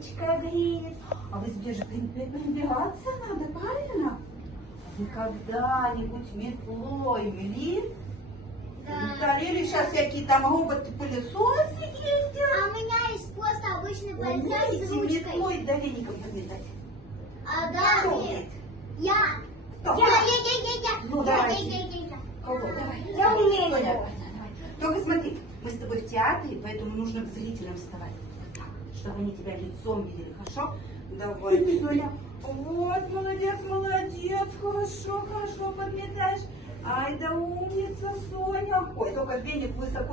солнышко греет. А в избе же прибираться надо, правильно? Вы когда-нибудь метлой мели? Да. Или сейчас всякие там роботы-пылесосы ездят? А у меня есть просто обычный пылесос с Умеете ручкой. метлой долеником подметать? Да, Кто нет. умеет? Я. Кто? Я. Ну, давайте. Я. Кого? Давай. Я умею. Соня, давай. Только смотри, мы с тобой в театре, поэтому нужно к зрителям вставать. Вот так, чтобы они тебя лицом видели, хорошо? Давай, Соня. Вот, молодец, молодец. Хорошо, хорошо подметаешь. Ай, да умница, Соня. Ой, только веник высоко